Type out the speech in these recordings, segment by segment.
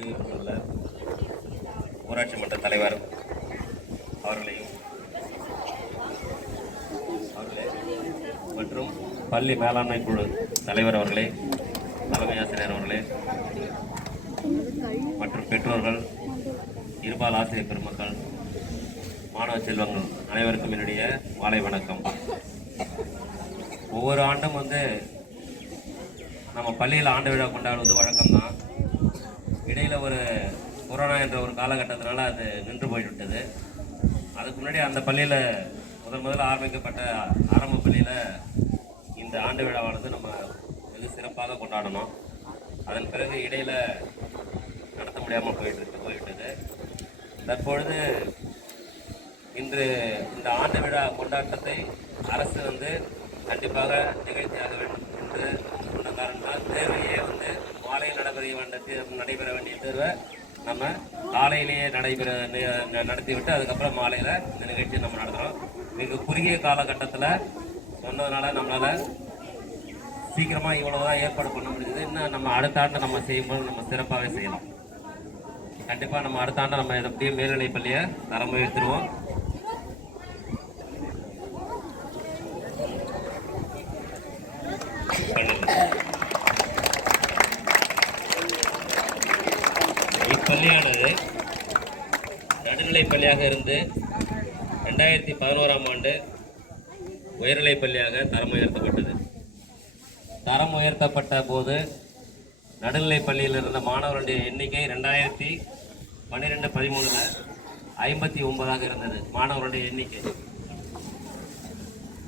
வருகை கொண்டுள்ள ஊராட்சி மன்ற தலைவர் அவர்களையும் மற்றும் பள்ளி மேலாண்மை குழு தலைவர் அவர்களே, தலைமை ஆசிரியர் அவர்களே மற்றும் பெற்றோர்கள், இருபால் ஆசிரியர் பெருமக்கள், மாணவ செல்வங்கள் அனைவருக்கும் என்னுடைய மாலை வணக்கம். ஒவ்வொரு ஆண்டும் நம்ம பள்ளியில் ஆண்டு விழா கொண்டாடுவது வழக்கம்தான். இடையில் ஒரு கொரோனா என்ற ஒரு காலகட்டத்தினால அது நின்று போய்விட்டது. அதுக்கு முன்னாடி அந்த பள்ளியில் முதல்ல ஆரம்பிக்கப்பட்ட ஆரம்ப பள்ளியில் இந்த ஆண்டு விழாவானது நம்ம வெகு சிறப்பாக கொண்டாடணும். அதன் பிறகு இடையில் நடத்த முடியாமல் போய்விட்டது. தற்பொழுது இன்று இந்த ஆண்டு விழா கொண்டாட்டத்தை அரசு கண்டிப்பாக நிகழ்த்தியாக வேண்டும் என்று சொன்ன காரணத்தால் தேர்வையே மாலை நடைபெற வேண்டிய தேர்வை நம்ம காலையிலேயே நடத்திவிட்டு அதுக்கப்புறம் மாலையில் இந்த நிகழ்ச்சியை நம்ம நடத்துகிறோம். மிக குறுகிய காலகட்டத்தில் சொன்னதுனால நம்மளால் சீக்கிரமாக இவ்வளோதான் ஏற்பாடு பண்ண முடியுது. இன்னும் நம்ம அடுத்த ஆண்டு நம்ம செய்யும்போது நம்ம சிறப்பாகவே செய்யலாம். கண்டிப்பாக நம்ம அடுத்த ஆண்டு நம்ம எப்படியும் மேல்நிலை பள்ளியை தரம் உயர்த்திடுவோம். இப்பள்ளியானது நடுநிலை பள்ளியாக இருந்து 2011ஆம் ஆண்டு உயர்நிலை பள்ளியாக தரம் உயர்த்தப்பட்டது. தரம் உயர்த்தப்பட்ட போது நடுநிலை பள்ளியில் இருந்த மாணவர்களுடைய எண்ணிக்கை 2012-13 59ஆக இருந்தது மாணவர்களுடைய எண்ணிக்கை.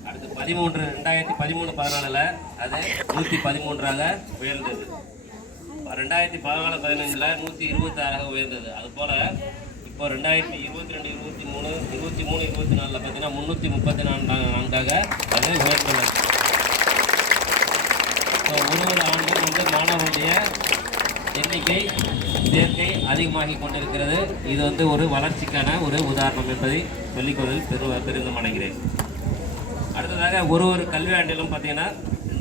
அடுத்து 2013-14 அது 113ஆக உயர்ந்தது. 2014-15 126ஆக உயர்ந்தது. அதுபோல் இப்போ 2022-23-24 பார்த்தீங்கன்னா 334ஆக அது உயர்ந்துள்ளது. ஸோ ஒரு ஆண்டும் மாணவர்களுடைய எண்ணிக்கை சேர்க்கை அதிகமாகி கொண்டிருக்கிறது. இது ஒரு வளர்ச்சிக்கான ஒரு உதாரணம் என்பதை சொல்லிக்கொள்வதில் பெருமிதம் அடைகிறேன். அடுத்ததாக ஒரு கல்வி ஆண்டிலும் பார்த்தீங்கன்னா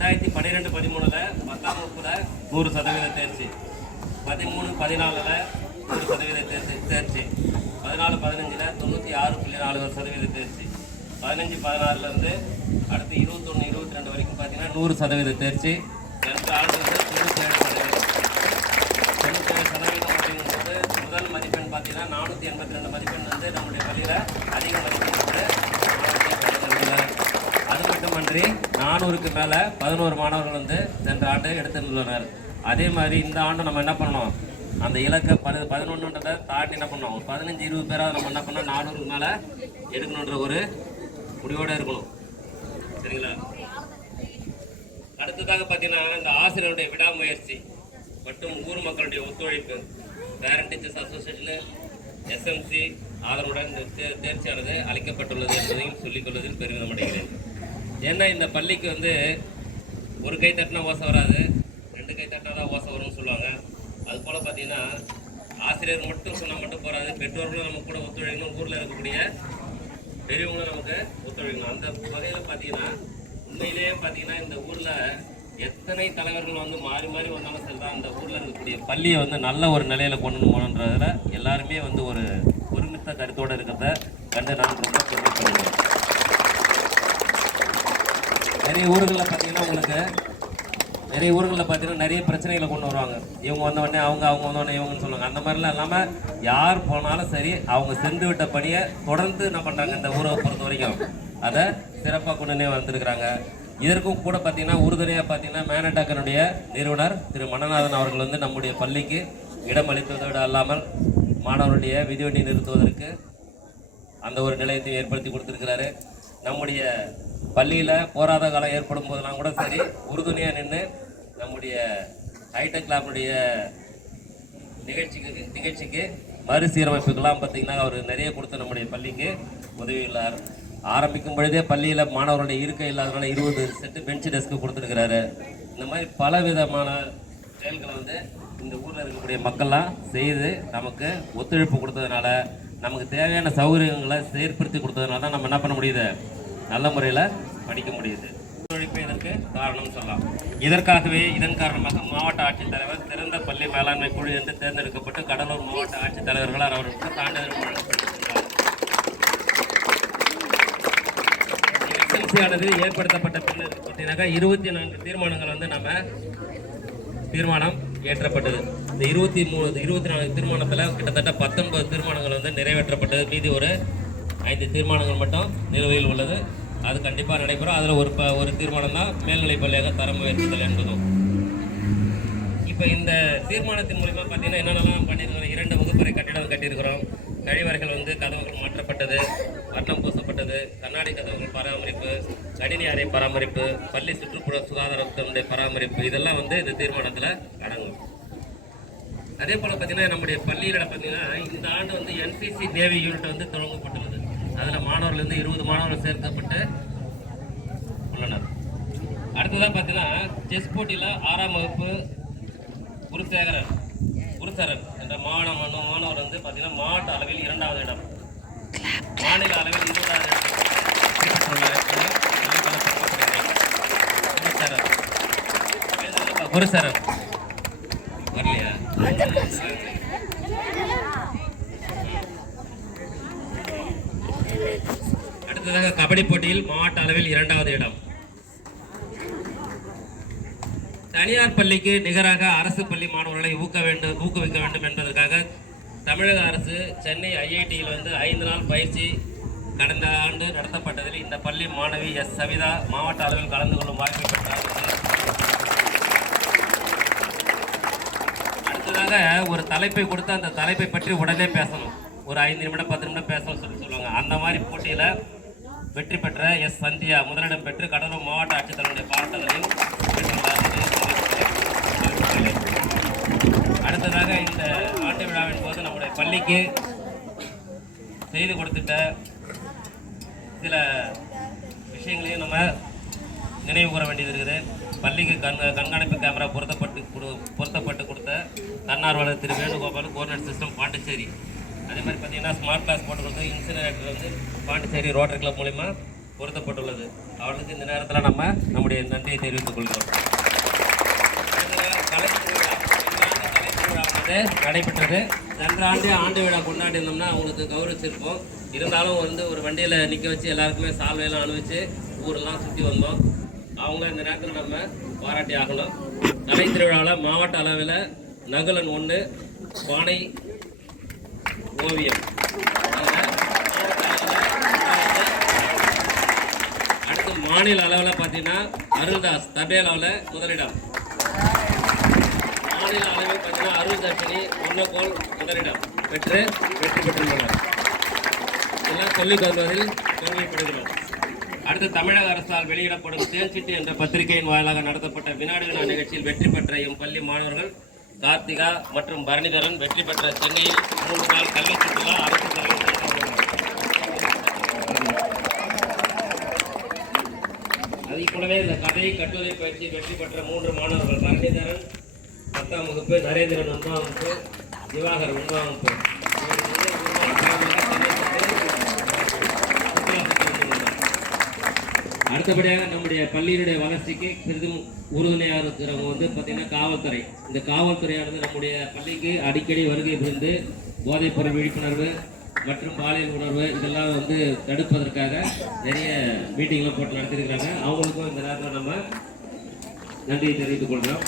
2012-13 10ஆம் வகுப்பில் 100% தேர்ச்சி, 13-14 100% தேர்ச்சி, 14-15 96.4% தேர்ச்சி, 15-16 அடுத்து 21-22 வரைக்கும் பார்த்தீங்கன்னா 100% தேர்ச்சி. 2 ஆண்டுகள் 97% அப்படிங்கும்போது முதல் மதிப்பெண் பார்த்தீங்கன்னா 482 மதிப்பெண் நம்முடைய பள்ளியில் அதிக மதிப்பெண் அது மட்டுமன்றி 400க்கு மேலே 11 மாணவர்கள் சென்ற ஆண்டு எடுத்துள்ளனர். அதே மாதிரி இந்த ஆண்டு நம்ம என்ன பண்ணணும், அந்த இலக்கை 11 தாண்டி என்ன பண்ணோம், 15-20 பேராவது நம்ம என்ன பண்ணோம் 400க்கு மேலே எடுக்கணுன்ற ஒரு முடிவோடு இருக்கணும். சரிங்களா? அடுத்ததாக பார்த்தீங்கன்னா இந்த ஆசிரியருடைய விடாமுயற்சி மற்றும் ஊர் மக்களுடைய ஒத்துழைப்பு, பேரண்ட் டீச்சர்ஸ் அசோசியேஷனு எஸ்எம்சி ஆதரவுடன் இந்த தேர்ச்சியானது அளிக்கப்பட்டுள்ளது என்பதையும் சொல்லிக்கொள்வதில் பெருமிதம் அடைகிறேன். ஏன்னா இந்த பள்ளிக்கு ஒரு கை தட்டினா ஓசை வராது, 2 கை தட்டினா தான் ஓசை வரும்னு சொல்லுவாங்க. அதுபோல் பார்த்தீங்கன்னா ஆசிரியர் மட்டும் சொன்னால் மட்டும் போகாது, பெற்றோர்களும் நம்ம கூட ஒத்துழைக்கணும், ஊரில் இருக்கக்கூடிய பெரியவங்களும் நமக்கு ஒத்துழைக்கணும். அந்த வகையில் பார்த்தீங்கன்னா உண்மையிலேயே பார்த்தீங்கன்னா இந்த ஊரில் எத்தனை தலைவர்கள் மாறி மாறி வந்தாலும் சரிதான், அந்த ஊரில் இருக்கக்கூடிய பள்ளியை நல்ல ஒரு நிலையில் கொண்டு போகணுன்றதில் எல்லாருமே ஒரு ஒருமித்த கருத்தோடு இருக்கிறத கண்டு நான் ரொம்ப பெருமைப்படுகிறேன். நிறைய ஊர்களில் பார்த்தீங்கன்னா நிறைய பிரச்சனைகளை கொண்டு வருவாங்க. இவங்க வந்தவொடனே அவங்க வந்தவொடனே இவங்கன்னு சொல்லுவாங்க. அந்த மாதிரிலாம் இல்லாமல் யார் போனாலும் சரி அவங்க சென்று விட்ட பணியை தொடர்ந்து என்ன பண்ணுறாங்க, இந்த ஊரை பொறுத்த வரைக்கும் அதை சிறப்பாக கொண்டுனே வந்திருக்கிறாங்க. இதற்கும் கூட பார்த்தீங்கன்னா உறுதுணையாக பார்த்தீங்கன்னா மேனடாக்கனுடைய நிறுவனர் திரு மணநாதன் அவர்கள் நம்முடைய பள்ளிக்கு இடம் அளித்ததோடு அல்லாமல் மாணவருடைய விதிவண்டி நிறுத்துவதற்கு அந்த ஒரு நிலையத்தை ஏற்படுத்தி கொடுத்துருக்கிறாரு. நம்முடைய பள்ளியில் போராத காலம் ஏற்படும் போதெல்லாம் கூட சரி உறுதுணையாக நின்று நம்முடைய ஹைடெக் லேபுடைய நிகழ்ச்சிக்கு மறுசீரமைப்புக்கெல்லாம் பார்த்திங்கன்னா அவர் நிறைய கொடுத்து நம்முடைய பள்ளிக்கு உதவியுள்ளார். ஆரம்பிக்கும் பொழுதே பள்ளியில் மாணவர்களுடைய இருக்கை இல்லாதனால 20 செட்டு பெஞ்சு டெஸ்க்கு கொடுத்துருக்கிறாரு. இந்த மாதிரி பல விதமான செயல்களை இந்த ஊரில் இருக்கக்கூடிய மக்கள்லாம் செய்து நமக்கு ஒத்துழைப்பு கொடுத்ததுனால, நமக்கு தேவையான சௌகரியங்களை செயற்படுத்தி கொடுத்ததுனால தான் நம்ம என்ன பண்ண முடியுது, நல்ல முறையில் படிக்க முடியுது. ஒத்துழைப்பு இதற்கு காரணம் சொல்லலாம். இதன் காரணமாக மாவட்ட ஆட்சித்தலைவர் சிறந்த பள்ளி மேலாண்மை குழு என்று தேர்ந்தெடுக்கப்பட்டு கடலூர் மாவட்ட ஆட்சித்தலைவர்களால் அவர்களுக்கு சான்றிதழ் வழங்கப்பட்டிருக்கிறார். எஸ்எல்சியானது ஏற்படுத்தப்பட்ட பின்னர் பார்த்தீங்கன்னாக்கா 24 தீர்மானங்கள் வந்து தீர்மானம் ஏற்றப்பட்டது. இந்த 24 தீர்மானத்தில் கிட்டத்தட்ட 19 தீர்மானங்கள் வந்து நிறைவேற்றப்பட்டது. மீதி ஒரு 5 தீர்மானங்கள் மட்டும் நிலுவையில் உள்ளது. அது கண்டிப்பாக நடைபெறும். அதில் ஒரு தீர்மானம் தான் மேல்நிலைப் பள்ளியாக தரம் உயர்த்துதல் என்பதும். இப்போ இந்த தீர்மானத்தின் மூலிமா பார்த்தீங்கன்னா என்னென்னலாம் பண்ணியிருக்கிறோம். 2 வகுப்பறை கட்டிடம் கட்டியிருக்கிறோம். கழிவறைகள் வந்து கதவுகள் மாற்றப்பட்டது, வர்ணம் பூசப்பட்டது, கண்ணாடி கதவுகள் பராமரிப்பு, கணினி அறை பராமரிப்பு, பள்ளி சுற்றுப்புற சுகாதாரத்தினுடைய பராமரிப்பு, இதெல்லாம் வந்து இந்த தீர்மானத்தில் அடங்கும். அதே போல் பார்த்தீங்கன்னா நம்முடைய பள்ளியில் பார்த்தீங்கன்னா இந்த ஆண்டு வந்து என்சிசி நேவி யூனிட் வந்து தொடங்கப்பட்டுள்ளது. அதில் மாணவர்கள் 20 மாணவர்கள் சேர்க்கப்பட்டு உள்ளனர். அடுத்ததாக பார்த்தீங்கன்னா செஸ் போட்டியில் 6ஆம் வகுப்பு குருசரன் என்ற மாணவர் வந்து பார்த்தீங்கன்னா மாவட்ட அளவில் 2வது இடம், மாநில அளவில் 20வது இடம். குருசரன் வரலையா? அடுத்ததாக கபடி போட்டியில் மாவட்ட அளவில் 2வது இடம். தனியார் பள்ளிக்கு நிகராக அரசு பள்ளி மாணவர்களை ஊக்குவிக்க வேண்டும் என்பதற்காக தமிழக அரசு சென்னை ஐஐடியில் வந்து 5 நாள் பயிற்சி கடந்த ஆண்டு நடத்தப்பட்டதில் இந்த பள்ளி மாணவி எஸ் சவிதா மாவட்ட அளவில் கலந்து கொள்ளும் வாய்ப்பை பெற்றார். அடுத்ததாக ஒரு தலைப்பை கொடுத்து அந்த தலைப்பை பற்றி உடனே பேசணும். ஒரு 5 நிமிடம் 10 நிமிடம் பேசணும்னு சொல்லுவாங்க. அந்த மாதிரி போட்டியில் வெற்றி பெற்ற எஸ் சந்தியா முதலிடம் பெற்று கடலூர் மாவட்ட ஆட்சித்தலைவருடைய பாராட்டுதலையும் பெற்றுள்ளார். அடுத்ததாக இந்த ஆண்டு விழாவின் போது நம்முடைய பள்ளிக்கு செய்து கொடுத்துட்ட சில விஷயங்களையும் நம்ம நினைவு கூற வேண்டியது இருக்குது. பள்ளிக்கு கண்காணிப்பு கேமரா பொருத்தப்பட்டு கொடுத்த தன்னார்வலர் திரு வேணுகோபால் கோஆர்டினேட் சிஸ்டம் பாண்டிச்சேரி. அதே மாதிரி பார்த்தீங்கன்னா ஸ்மார்ட் கிளாஸ் போட்டு கொடுத்து இன்சினரேட்டர் வந்து பாண்டிச்சேரி ரோட்டரி கிளப் மூலிமா பொருத்தப்பட்டுள்ளது. அவர்களுக்கு இந்த நேரத்தில் நம்முடைய நன்றியை தெரிவித்துக் கொள்கிறோம். நடைபெற்றது. சென்ற ஆண்டு விழா கொண்டாடி இருந்தோம்னா அவங்களுக்கு கௌரவிச்சிருப்போம். இருந்தாலும் வந்து ஒரு வண்டியில் நிற்க வச்சு எல்லாருக்குமே சால்வையெல்லாம் அனுபவிச்சு ஊரெல்லாம் சுற்றி வந்தோம். அவங்க இந்த நேரத்தில் நம்ம பாராட்டி ஆகணும். கலை திருவிழாவில் மாவட்ட அளவில் நகுலன் 1 பானை ஓவியம், அடுத்து மாநில அளவில் பார்த்தீங்கன்னா அருள்தாஸ் தபேலாவில் முதலிடம், மாநில அளவில் பார்த்தீங்கன்னா அருள் தர்ஷினி ஒன்னகோல் முதலிடம் பெற்று வெற்றி பெற்றுள்ளனர். இதெல்லாம் சொல்லிக் கொள்வதில் பெருமைப்படுகிறோம். அடுத்து தமிழக அரசால் வெளியிடப்படும் தேன்சிட்டு என்ற பத்திரிகையின் வாயிலாக நடத்தப்பட்ட வினாடி வினா நிகழ்ச்சியில் வெற்றி பெற்ற பள்ளி மாணவர்கள் கார்த்திகா மற்றும் பரணிதரன் வெற்றி பெற்ற சென்னையில் 3 நாள் கல்வி சுற்றுலா அரசு அதை போலவே இந்த கதை கட்டுரை பயிற்சி வெற்றி பெற்ற 3 மாணவர்கள் பரணிதரன் 10ஆம் வகுப்பு, நரேந்திரன் 1ஆம் வகுப்பு, திவாகர் 1ஆம் வகுப்பு. அடுத்தபடியாக நம்முடைய பள்ளியினுடைய வளர்ச்சிக்கு பெரிதும் உறுதுணையாக இருக்கிறவங்க வந்து பார்த்தீங்கன்னா காவல்துறை. இந்த காவல்துறையானது நம்முடைய பள்ளிக்கு அடிக்கடி வருகை புரிந்து போதைப்பொருள் விழிப்புணர்வு மற்றும் பாலியல் உணர்வு இதெல்லாம் வந்து தடுப்பதற்காக நிறைய மீட்டிங்லாம் போட்டு நடத்திருக்கிறாங்க. அவங்களுக்கும் இந்த நேரத்தில் நம்ம நன்றியை தெரிவித்துக் கொள்கிறோம்.